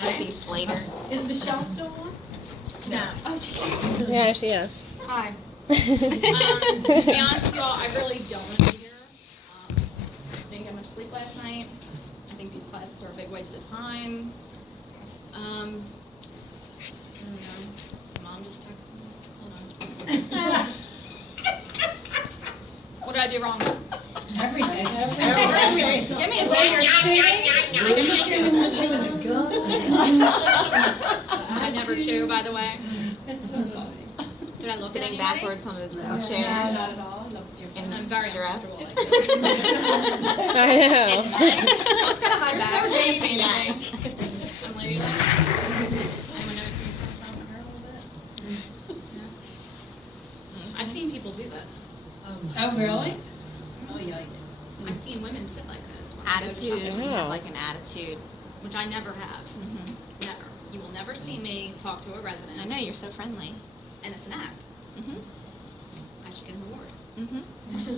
Nancy Slater. Is Michelle still on? No. Oh, geez. Yeah, she is. Hi. To be honest with you all, I really don't want to be here. Didn't get much sleep last night. I think these classes are a big waste of time. I don't know. Mom just texted me. Hold on. What did I do wrong? Everything. Give me a finger. I never chew, by the way. It's so funny. Did I look at Sitting anybody? backwards on his No, chair not at all. in I'm very dress. uncomfortable like this. I know. Well, it's got a high back. so dainty. I'm ladylike. Anyone knows me from my hair a little bit? Yeah. I've seen people do this. Oh, really? Oh, yikes. I've seen women sit like this. when I go to Attitude. shopping, You have like an attitude. which I never have. Mm-hmm. Never. You will never see me talk to a resident. I know, you're so friendly. And it's an act. Mm-hmm. I should get an award. Mm-hmm.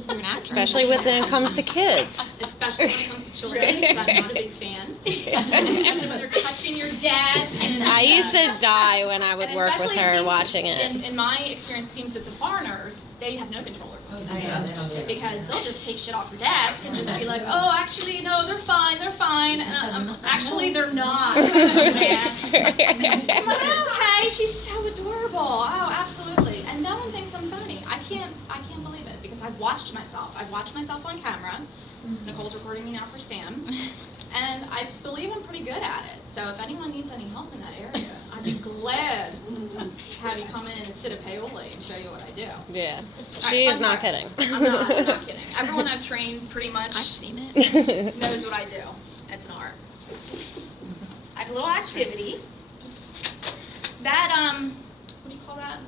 You're an actress. Especially when it comes to kids. Especially when it comes to children, because I'm not a big fan. Especially when they're touching your desk. And, I used to die when I would and work with especially it her seems watching that it. In my experience, it seems that the foreigners, they have no control over it. Because they'll just take shit off your desk and just be like, oh, actually, no, they're fine. And actually, they're not. I'm like, oh, okay, she's so adorable. Oh, absolutely. And no one thinks I'm funny. I can't believe it because I've watched myself. I've watched myself on camera. Nicole's recording me now for Sam. And I believe I'm pretty good at it. So if anyone needs any help in that area, I'd be glad to have you come in and sit at Paoli and show you what I do. Yeah. All She right, is fun not fact. kidding. I'm not kidding. Everyone I've trained pretty much I've seen it. knows what I do. It's an art. I have a little activity. That, what do you call that?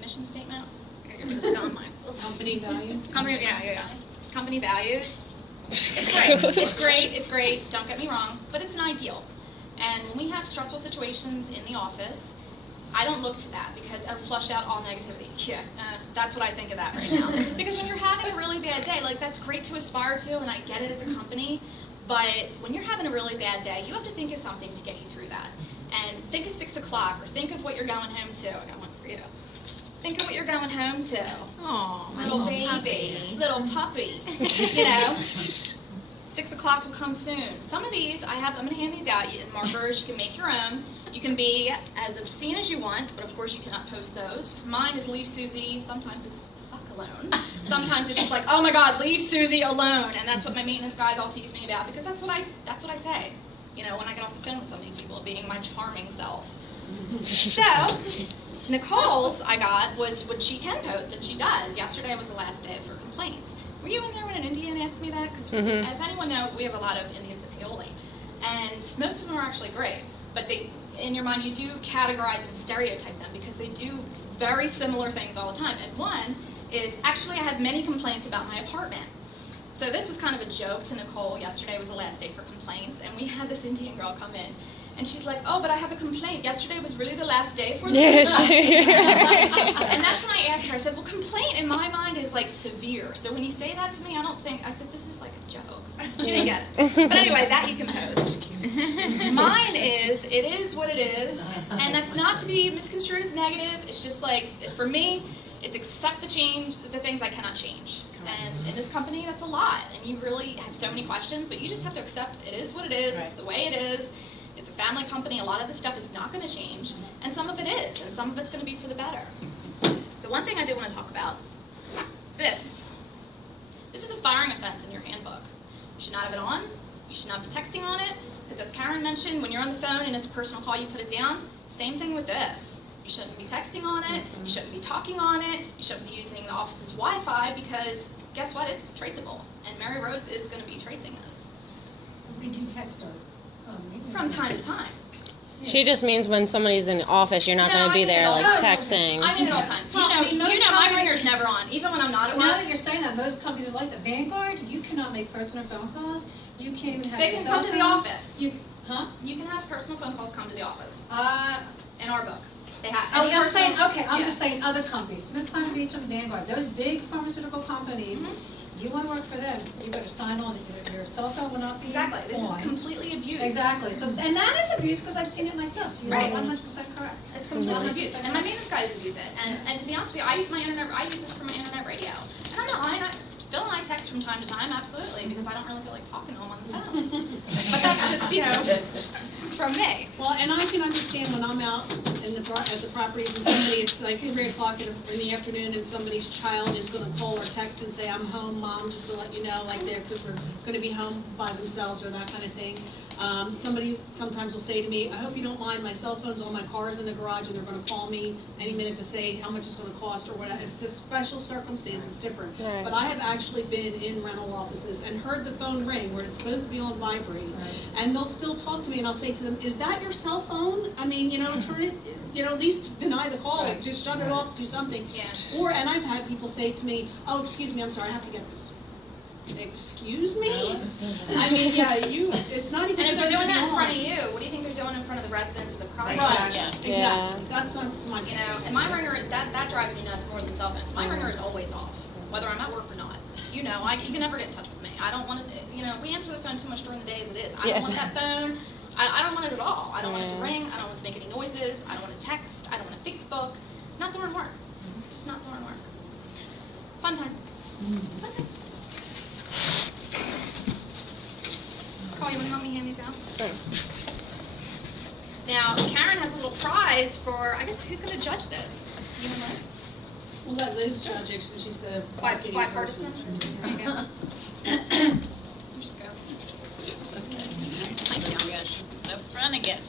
Mission statement? I gotta get this on mine. Company value? Yeah. Company values. It's great. Don't get me wrong, but it's an ideal. And when we have stressful situations in the office, I don't look to that because it'll flush out all negativity. Yeah, that's what I think of that right now. Because when you're having a really bad day, like that's great to aspire to, and I get it as a company, but when you're having a really bad day, you have to think of something to get you through that. And think of 6 o'clock, or think of what you're going home to. I got one for you. Think of what you're going home to. Oh, Little baby, little puppy. You know, 6 o'clock will come soon. Some of these, I'm going to hand these out in markers. You can make your own. You can be as obscene as you want, but of course you cannot post those. Mine is leave Susie. Sometimes it's fuck alone. Sometimes it's just like, oh my God, leave Susie alone. And that's what my maintenance guys all tease me about because that's what I say. You know, when I get off the phone with some of these people, being my charming self. So, Nicole's I got was what she can post, and she does. Yesterday was the last day for complaints. Were you in there when an Indian asked me that? Because if anyone knows, we have a lot of Indians at Paoli. And most of them are actually great. But they, in your mind, you do categorize and stereotype them because they do very similar things all the time. And one is, actually I had many complaints about my apartment. So this was kind of a joke to Nicole. Yesterday was the last day for complaints. And we had this Indian girl come in. And she's like, oh, but I have a complaint. Yesterday was really the last day for the complaint. And that's when I asked her, I said, well, complaint in my mind is like severe. So when you say that to me, I said, this is like a joke. She didn't get it. But anyway, that you can post. Mine is, it is what it is. And that's not to be misconstrued as negative. It's just like, for me, it's accept the change, the things I cannot change. And in this company, that's a lot. And you really have so many questions, but you just have to accept it is what it is. It's the way it is. It's a family company. A lot of this stuff is not going to change, and some of it is, and some of it's going to be for the better. The one thing I do want to talk about is this. This is a firing offense in your handbook. You should not have it on. You should not be texting on it, because as Karen mentioned, when you're on the phone and it's a personal call, you put it down. Same thing with this. You shouldn't be texting on it. You shouldn't be talking on it. You shouldn't be using the office's Wi-Fi, because guess what? It's traceable, and Mary Rose is going to be tracing this. We do text her. From time to time. She just means when somebody's in the office, you're not going to be there like texting. I mean it all the time. Well, You know my ringer's never on, even when I'm not at Now work. that you're saying that, most companies are like the Vanguard. You cannot make personal phone calls. You can't even have They your can cell come to the phone. office. You can have personal phone calls come to the office. In our book. They have. Oh, any I'm personal- saying, okay, I'm yeah. just saying other companies. Smith, Kline, Beecham, Vanguard, those big pharmaceutical companies, You wanna work for them, you better sign on that your cell phone will not be Exactly. This is on. completely abused. Exactly, so, and that is abuse, because I've seen it myself, so you're Right. 100% correct. It's completely abused. And my maintenance guys abuse it. And to be honest with you, I use this for my internet radio. And I'm not lying. Phil and I text from time to time, absolutely, because I don't really feel like talking to him on the phone. But that's just, from me. Well, and I can understand when I'm out in at the properties and somebody, it's like 3 o'clock in the afternoon and somebody's child is gonna call or text and say, I'm home, Mom, just to let you know, like because they're gonna be home by themselves or that kind of thing. Somebody sometimes will say to me, I hope you don't mind, my cell phone's on my car's in the garage and they're gonna call me any minute to say how much it's gonna cost or whatever. It's a special circumstance, it's different. Right. But I have actually been in rental offices and heard the phone ring where it's supposed to be on vibrate. Right. And they'll still talk to me and I'll say to them, is that your cell phone? I mean, turn it, at least deny the call, Right. just shut it off, do something. Yeah. And I've had people say to me, oh, excuse me, I'm sorry, I have to get this. Excuse me? I mean, yeah, it's not even And if supposed they're to doing be that in front of on. you, what do you think they're doing in front of the residents or the property? Right, Yeah. exactly. That's my And my ringer, that drives me nuts more than cell phones. My ringer is always off, whether I'm at work or not. You can never get in touch with me. I don't want to, we answer the phone too much during the day as it is. I Yeah. don't want that phone. I don't want it at all. I don't want it to Yeah. ring. I don't want it to make any noises. I don't want to text. I don't want to Facebook. Not during work. Just not during work. Fun time. Fun time. Carl, you want to help me hand these out? Sure. Now, Karen has a little prize for, I guess, who's going to judge this? You and Liz? We'll let Liz judge it since she's the marketing Bipartisan? person. There you go. Just go. Thank you. So fun again.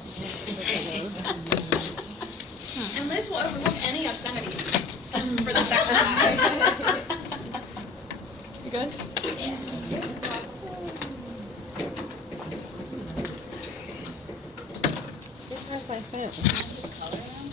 And Liz will overlook any obscenities for this exercise. You good? Where's my phone?